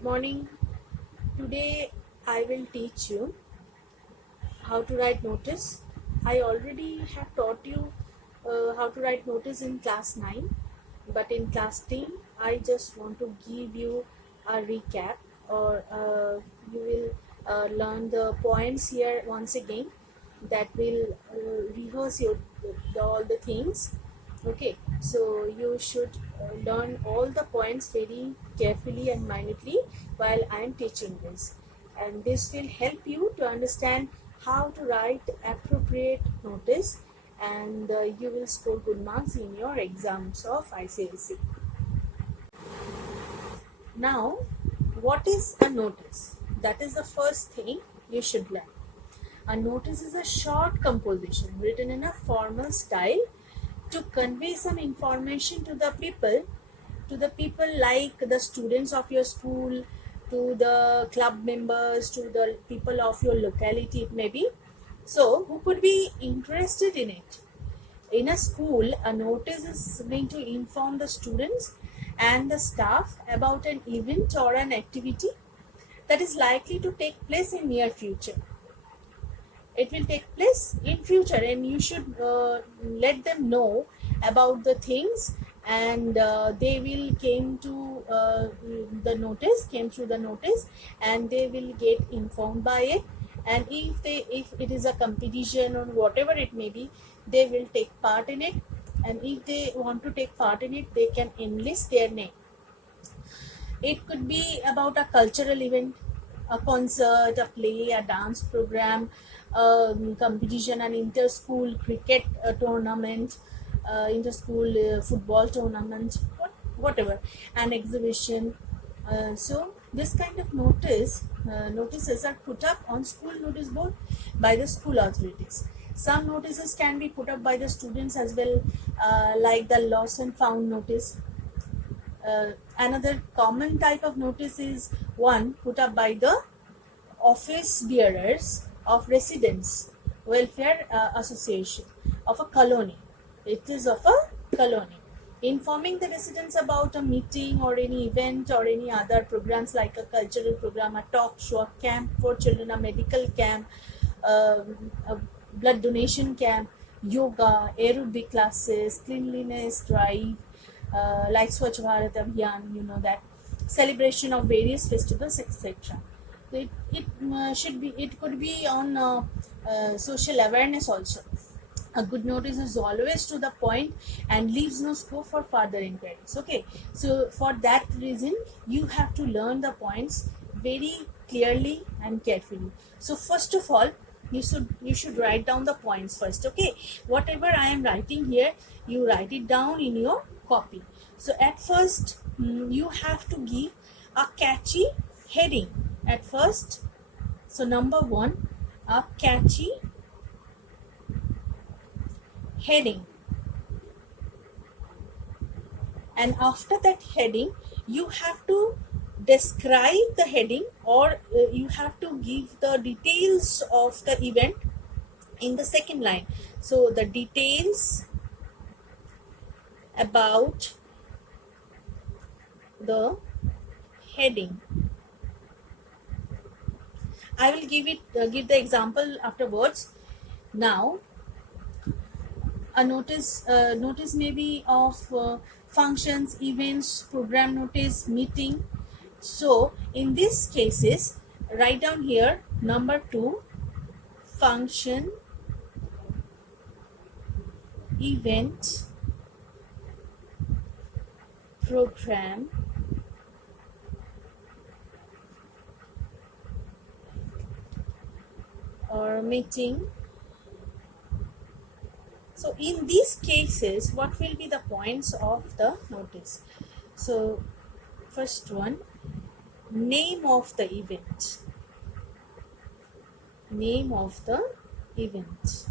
Good morning. Today I will teach you how to write notice. I already have taught you how to write notice in class 9, but in class 10 I just want to give you a recap, or you will learn the points here once again. That will rehearse all the things. Okay, so you should learn all the points very carefully and minutely while I am teaching this, and this will help you to understand how to write appropriate notice, and you will score good marks in your exams of ICSE. Now, what is a notice? That is the first thing you should learn. A notice is a short composition written in a formal style to convey some information to the people like the students of your school, to the club members, to the people of your locality maybe, so who could be interested in it. In a school, a notice is going to inform the students and the staff about an event or an activity that is likely to take place in near future. It will take place in future, and you should let them know about the things, and they will came through the notice, and they will get informed by it. And if it is a competition or whatever it may be, they will take part in it, and if they want to take part in it, they can enlist their name. It could be about a cultural event, a concert, a play, a dance program, competition, an inter-school cricket tournament, inter-school football tournament, whatever, an exhibition. So this kind of notices are put up on school notice board by the school authorities. Some notices can be put up by the students as well, like the lost and found notice. Another common type of notice is one put up by the office bearers of residents welfare association of a colony. It is of a colony, informing the residents about a meeting or any event or any other programs like a cultural program, a talk show, a camp for children, a medical camp, a blood donation camp, yoga, aerobic classes, cleanliness drive, like Swachh Bharat Abhiyan, you know that, celebration of various festivals, etc. It could be on social awareness also. A good notice is always to the point and leaves no scope for further inquiries. Okay, so for that reason you have to learn the points very clearly and carefully. So first of all, you should write down the points first. Okay, whatever I am writing here, you write it down in your copy. So at first you have to give a catchy heading at first. So number one, a catchy heading, and after that heading you have to describe the heading, or you have to give the details of the event in the second line. So the details about the heading. I will give the example afterwards. Now, a notice may be of functions, events, program notice, meeting. So in these cases, write down here number 2, function, event, program, or meeting. So in these cases, what will be the points of the notice? So first one, name of the event. Name of the event,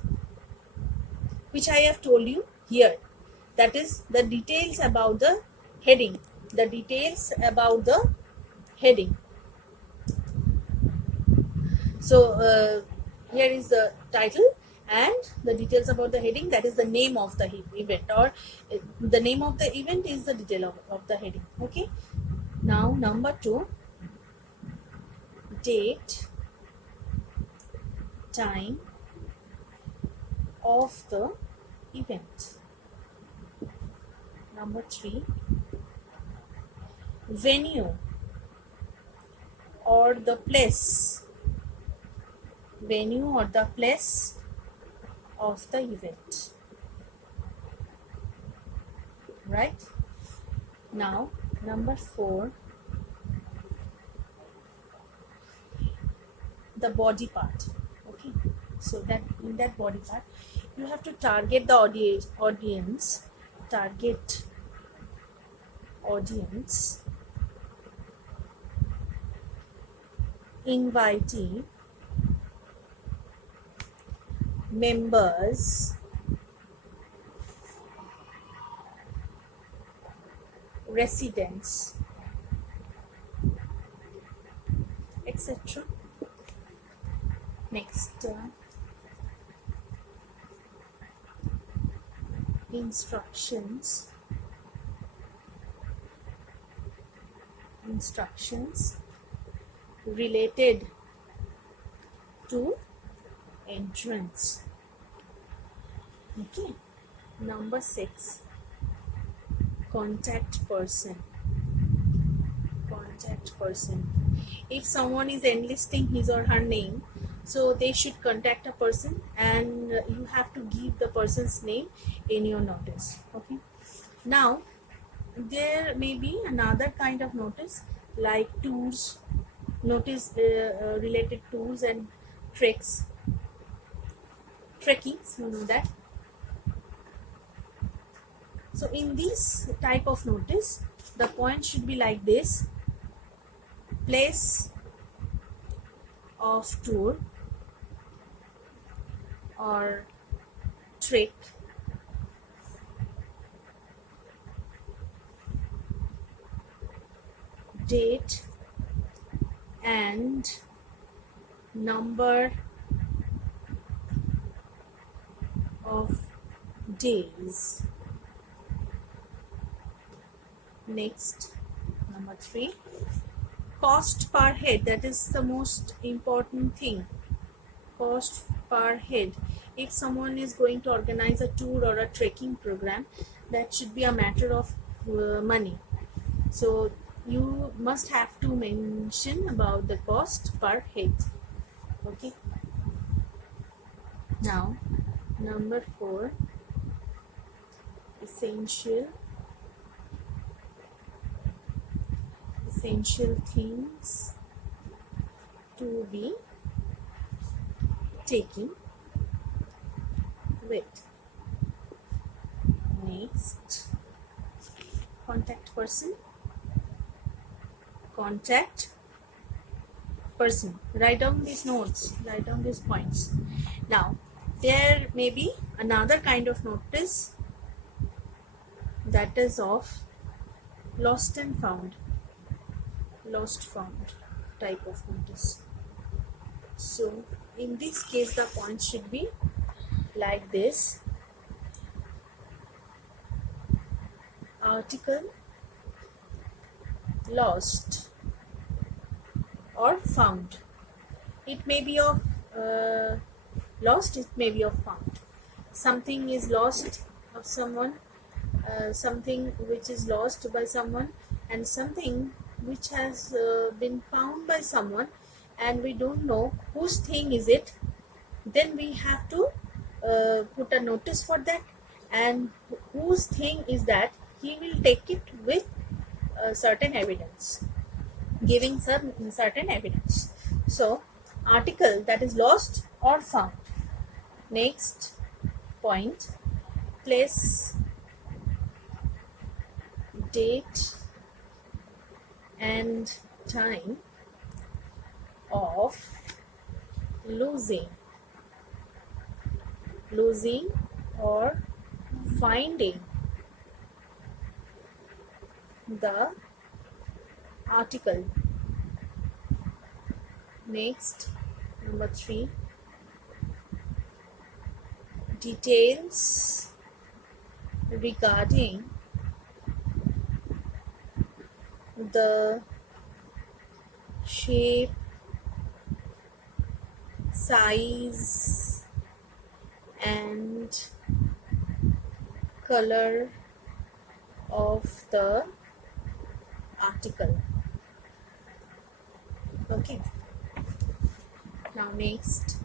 which I have told you here. That is the details about the heading. The details about the heading. So here is the title and the details about the heading, that is the name of the event, or the name of the event is the detail of the heading. Okay, now number 2, date, time of the event. Number 3, venue or the place, venue or the place of the event. Right? Now, number 4, the body part. Okay, so that in that body part you have to target the audience, invitee, members, residents, etc. Next, instructions related to entrance. Okay. Number 6, contact person. If someone is enlisting his or her name, so they should contact a person, and you have to give the person's name in your notice. Okay. Now, there may be another kind of notice like tours, related tours and trekkings, you know that. So in this type of notice, the point should be like this: place of tour or trek, date and number of days. Next, number 3, cost per head. That is the most important thing. Cost per head. If someone is going to organize a tour or a trekking program, that should be a matter of money. So you must have to mention about the cost per head. Okay. Now, number 4, essential things to be taken with. Next, contact person. Write down these notes, write down these points. Now, there may be another kind of notice, that is of lost found type of notice. So in this case, the points should be like this: article lost or found. It may be of lost, it may be of found. Something is lost of someone, something which is lost by someone, and something which has been found by someone, and we don't know whose thing is it. Then we have to put a notice for that, and whose thing is that, he will take it with certain evidence, giving certain evidence. So article that is lost or found. Next point, place, date and time of losing or finding the article. Next, number 3, details regarding the shape size and color of the article. Okay. Now next,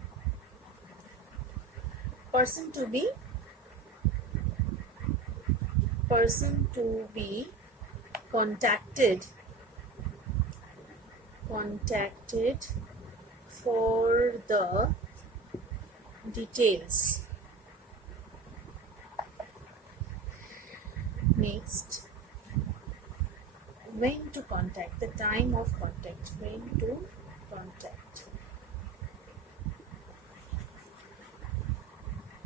person to be contacted for the details. Next, when to contact, the time of contact, when to contact.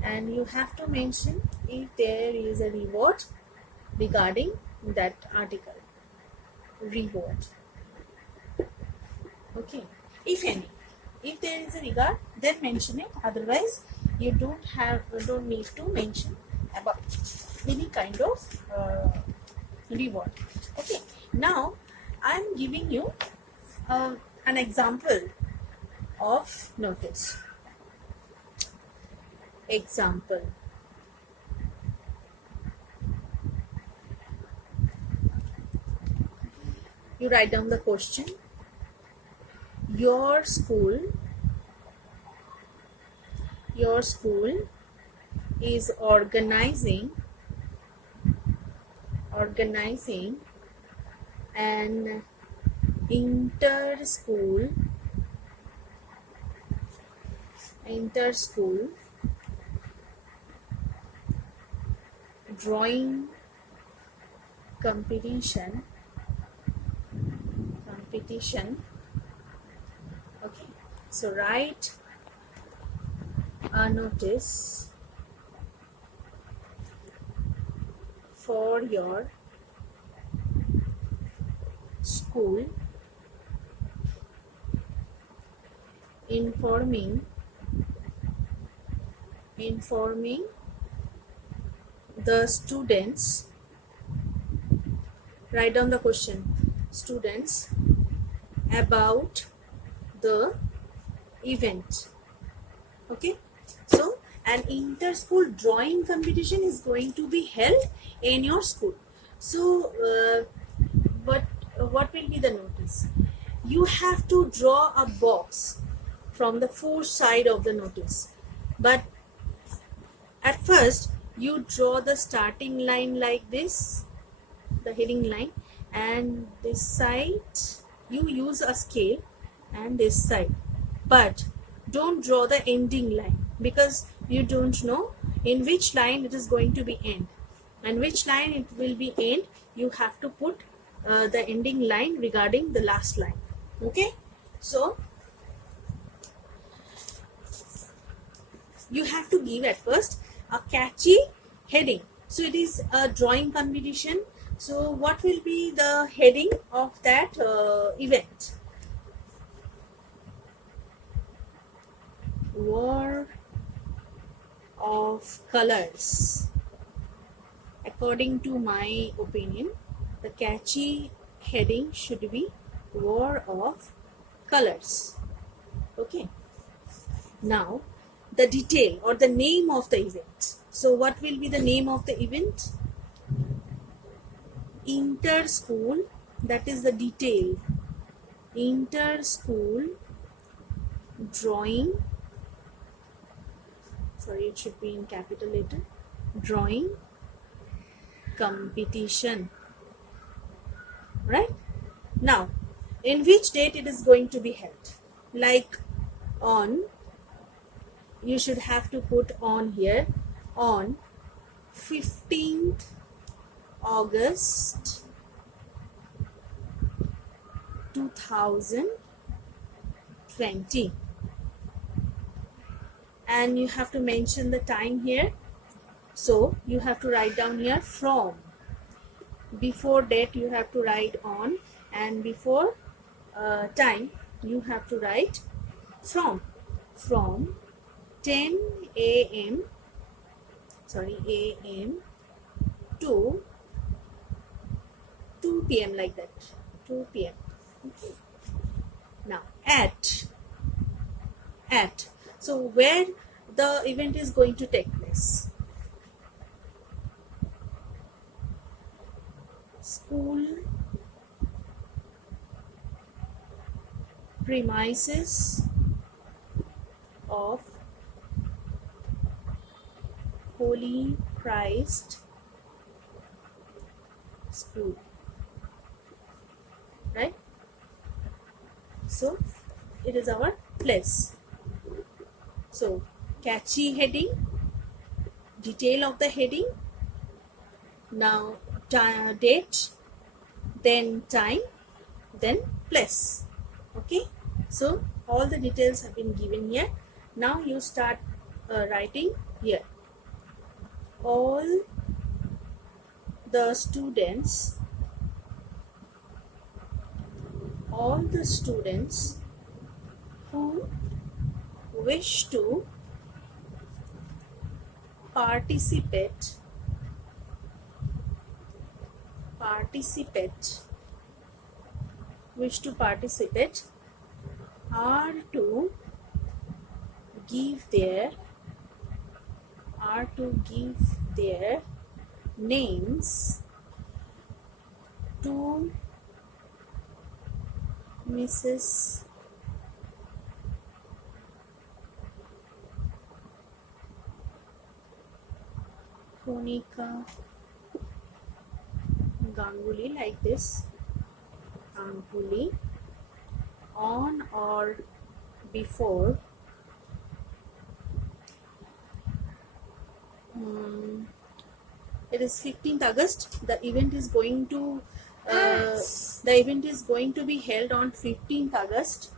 And you have to mention if there is a reward regarding that article. Reward. Okay. If any. If there is a regard, then mention it. Otherwise, you don't need to mention about any kind of reward. Okay. Now, I am giving you an example of notice. Example. You write down the question. Your school is organizing an inter-school drawing competition. Okay, so write a notice for your school informing the students. Write down the question. Students about the event. Okay, so an inter-school drawing competition is going to be held in your school. So what will be the notice? You have to draw a box from the four side of the notice, but at first you draw the starting line like this, the heading line, and this side you use a scale, and this side, but don't draw the ending line, because you don't know in which line it is going to be end and which line it will be end. You have to put the ending line regarding the last line. Okay, so you have to give at first a catchy heading. So it is a drawing competition. So what will be the heading of that event? War of colors. According to my opinion, the catchy heading should be War of Colors. Okay. Now, the detail or the name of the event. So what will be the name of the event? Inter-school, that is the detail. Inter-school drawing, sorry, it should be in capital letter, drawing competition. Right? Now, in which date it is going to be held? Like on, you should have to put on here, on 15th August 2020, and you have to mention the time here. So you have to write down here from. Before date you have to write on, and before time you have to write from 10 a.m. to 2 p.m. like that. 2 p.m. Okay. Now at So where the event is going to take place? School premises of Holy Christ School, right? So it is our place. So catchy heading, detail of the heading, now date, then time, then place. Okay, so all the details have been given here. Now you start writing here. All the students who wish to participate are to give their names to Mrs. Konika Ganguly, like this, Ganguly, on or before it is 15th August. The event is going to be held on 15th August